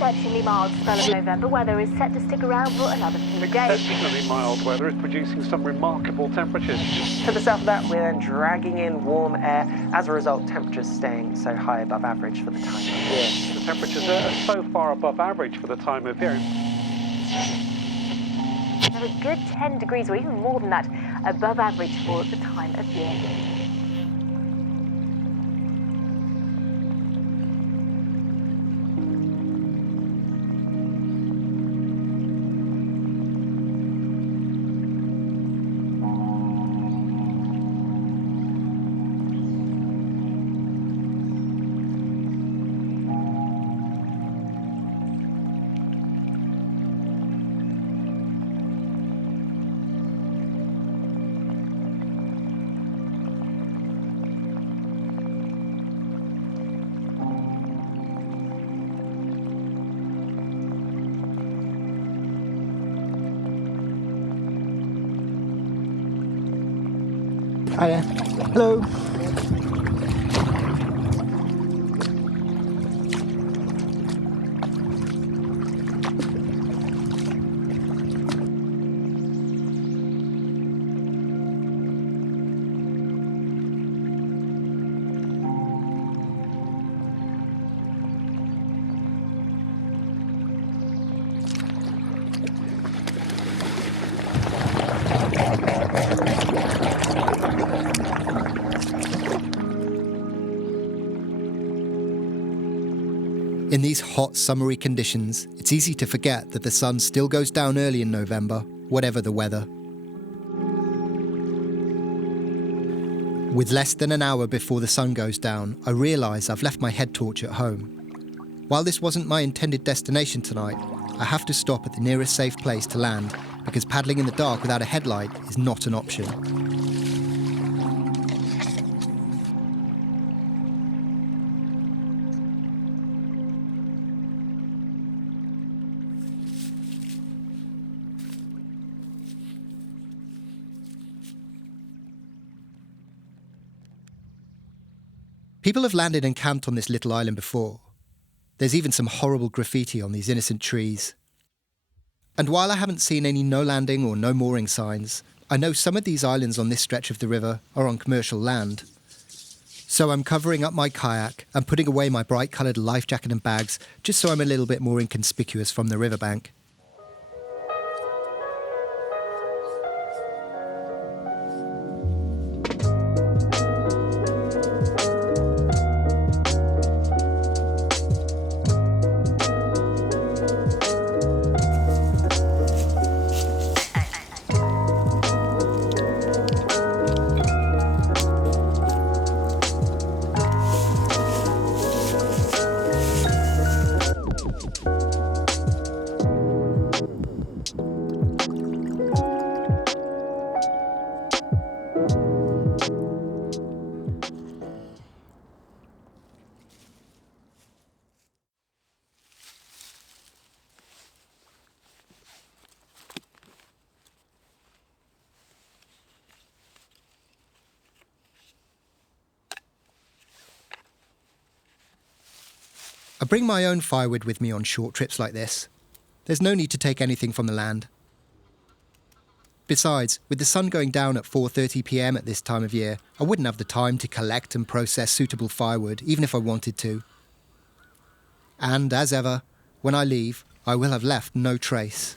exceptionally mild spell of November weather is set to stick around for another few days. Exceptionally mild weather is producing some remarkable temperatures. To the south of that, we're then dragging in warm air. As a result, temperatures staying so high above average for the time of year. The temperatures are so far above average for the time of year. They're a good 10 degrees or even more than that above average for the time of year. Hiya. Hello. In these hot, summery conditions, it's easy to forget that the sun still goes down early in November, whatever the weather. With less than an hour before the sun goes down, I realise I've left my head torch at home. While this wasn't my intended destination tonight, I have to stop at the nearest safe place to land, because paddling in the dark without a headlight is not an option. People have landed and camped on this little island before. There's even some horrible graffiti on these innocent trees. And while I haven't seen any no landing or no mooring signs, I know some of these islands on this stretch of the river are on commercial land. So I'm covering up my kayak and putting away my bright-coloured life jacket and bags just so I'm a little bit more inconspicuous from the riverbank. I bring my own firewood with me on short trips like this. There's no need to take anything from the land. Besides, with the sun going down at 4:30 p.m. at this time of year, I wouldn't have the time to collect and process suitable firewood, even if I wanted to. And, as ever, when I leave, I will have left no trace.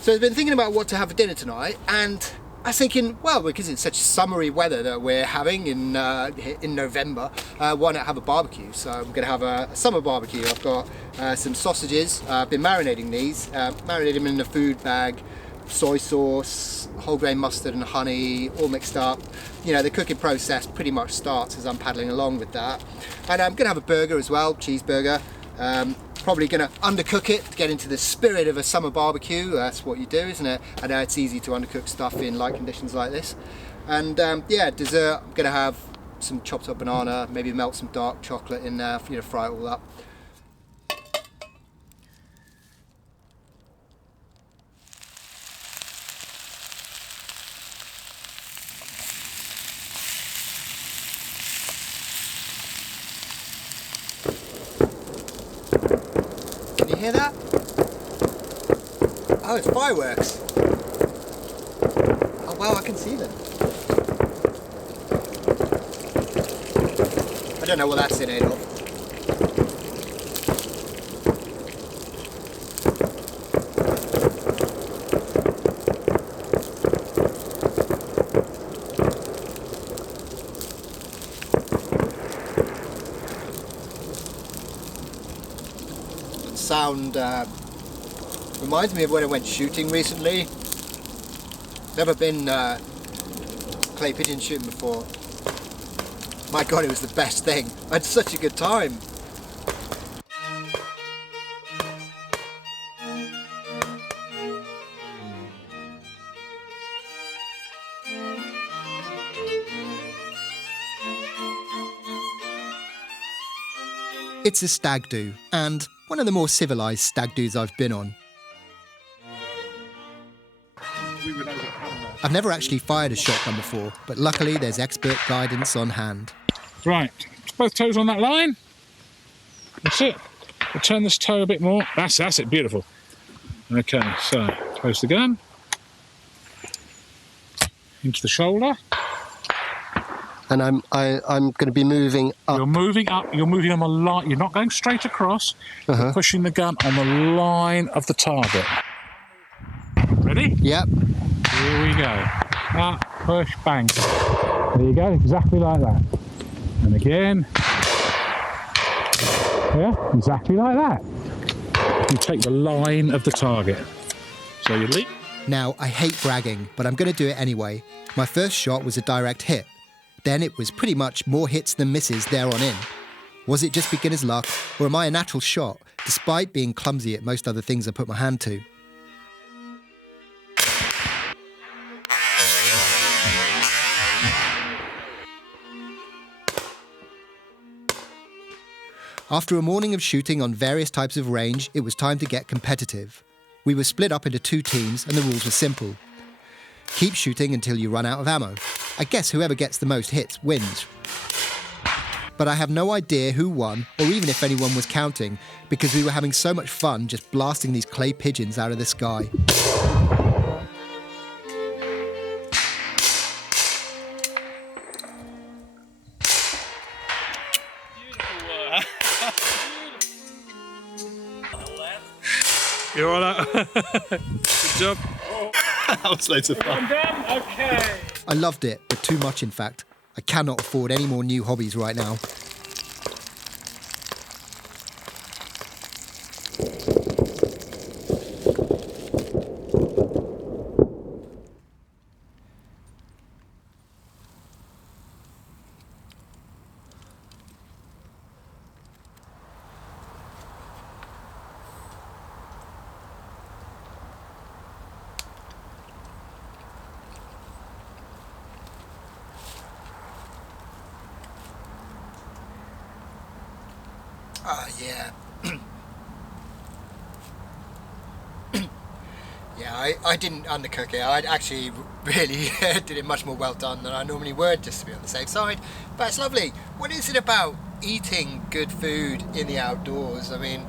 So I've been thinking about what to have for dinner tonight, and I was thinking, well, because it's such summery weather that we're having in November, why not have a barbecue? So I'm going to have a summer barbecue. I've got some sausages. I've been marinating these. Marinated them in a food bag, soy sauce, whole grain mustard and honey, all mixed up. You know, the cooking process pretty much starts as I'm paddling along with that. And I'm going to have a burger as well, cheeseburger. Probably going to undercook it to get into the spirit of a summer barbecue. That's what you do, isn't it? I know it's easy to undercook stuff in light conditions like this. And yeah, dessert, I'm going to have some chopped up banana, maybe melt some dark chocolate in there, you know, fry it all up. Can you hear that? Oh, it's fireworks. Oh wow, I can see them. I don't know what that's in aid of. Sound reminds me of when I went shooting recently. Never been clay pigeon shooting before. My God, it was the best thing. I had such a good time. It's a stag do, and one of the more civilised stag do's I've been on. I've never actually fired a shotgun before, but luckily there's expert guidance on hand. Right, both toes on that line. That's it. We'll turn this toe a bit more. That's it, beautiful. Okay, so close the gun. Into the shoulder. And I'm going to be moving up. You're moving up. You're moving on the line. You're not going straight across. You're pushing the gun on the line of the target. Ready? Yep. Here we go. Up, push, bang. There you go. Exactly like that. And again. Yeah, exactly like that. You take the line of the target. So you leap. Now, I hate bragging, but I'm going to do it anyway. My first shot was a direct hit. Then it was pretty much more hits than misses there on in. Was it just beginner's luck, or am I a natural shot, despite being clumsy at most other things I put my hand to? After a morning of shooting on various types of range, it was time to get competitive. We were split up into 2 teams and the rules were simple. Keep shooting until you run out of ammo. I guess whoever gets the most hits wins. But I have no idea who won, or even if anyone was counting, because we were having so much fun just blasting these clay pigeons out of the sky. You're all right. Good job. That was loads of fun. I'm done? Okay. I loved it, but too much in fact. I cannot afford any more new hobbies right now. Yeah. Yeah, I didn't undercook it. I actually really did it much more well done than I normally would, just to be on the safe side. But it's lovely. What is it about eating good food in the outdoors? I mean,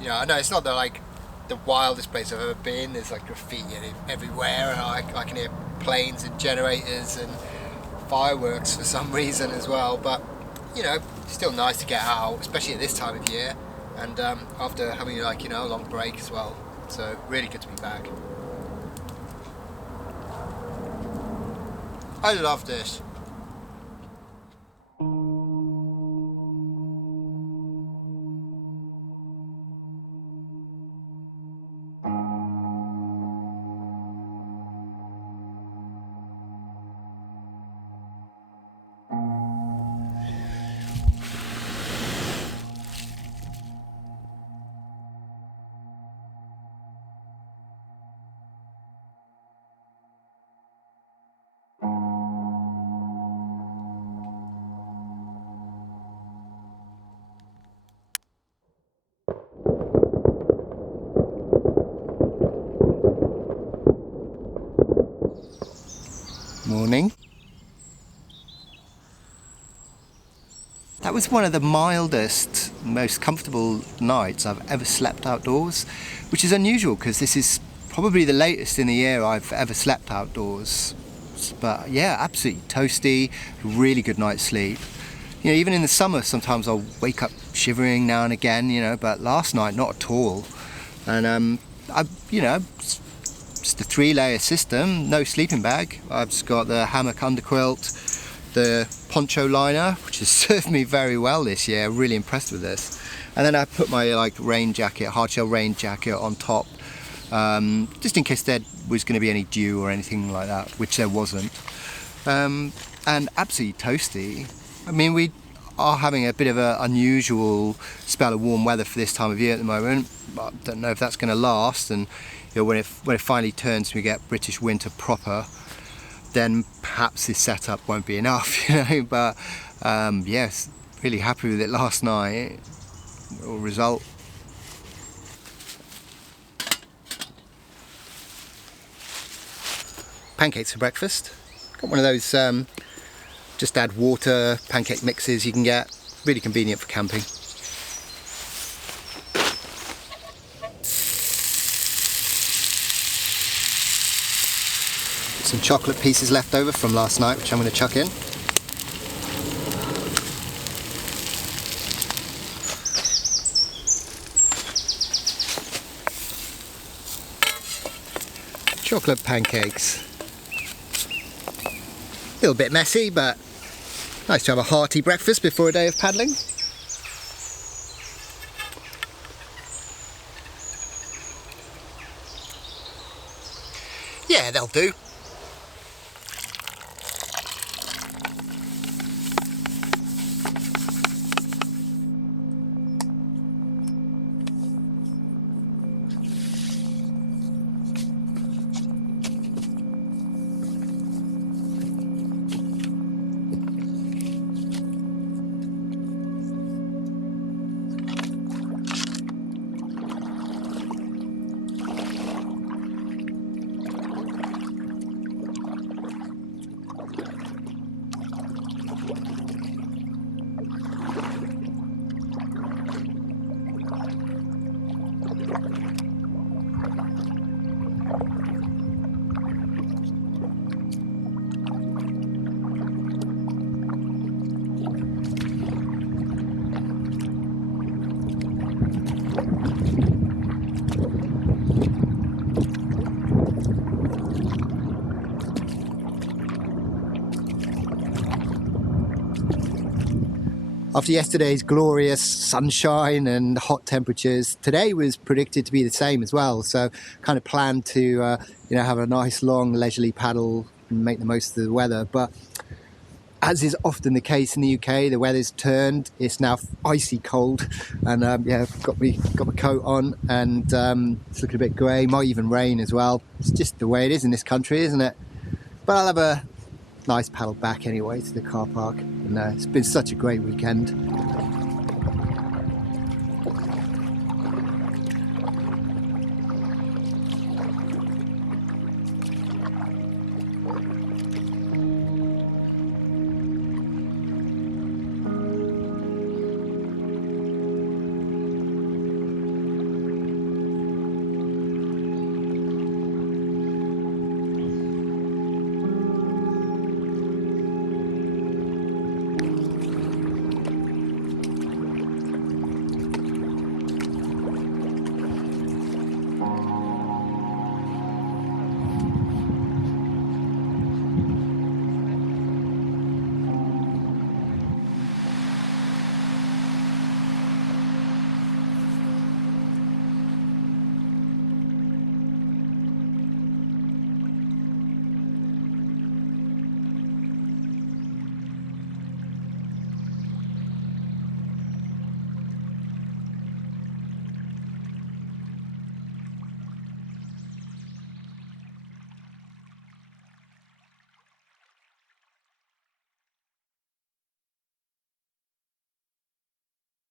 you know, I know it's not the wildest place I've ever been. There's like graffiti everywhere, and I can hear planes and generators and fireworks for some reason as well. But you know, still nice to get out, especially at this time of year, and after having a long break as well. So really good to be back. I love this. Morning. That was one of the mildest, most comfortable nights I've ever slept outdoors, which is unusual because this is probably the latest in the year I've ever slept outdoors. But yeah, absolutely toasty, really good night's sleep. You know, even in the summer, sometimes I'll wake up shivering now and again, you know, but last night, not at all. And just a 3-layer system, no sleeping bag. I've just got the hammock underquilt, the poncho liner, which has served me very well this year. Really impressed with this. And then I put my rain jacket, hardshell rain jacket on top, just in case there was going to be any dew or anything like that, which there wasn't. And absolutely toasty. I mean, we are having a bit of an unusual spell of warm weather for this time of year at the moment. I don't know if that's going to last, and you know, when it finally turns and we get British winter proper, then perhaps this setup won't be enough, you know. But yes, really happy with it last night. Result. Pancakes for breakfast. Got one of those just add water pancake mixes you can get. Really convenient for camping. Some chocolate pieces left over from last night, which I'm going to chuck in. Chocolate pancakes. A little bit messy, but nice to have a hearty breakfast before a day of paddling. Yeah, they'll do. After yesterday's glorious sunshine and hot temperatures, today was predicted to be the same as well. So kind of planned to have a nice long leisurely paddle and make the most of the weather. But as is often the case in the UK, the weather's turned. It's now icy cold, and got my coat on, and it's looking a bit grey. Might even rain as well. It's just the way it is in this country, isn't it? But I'll have a nice paddle back anyway to the car park, and it's been such a great weekend.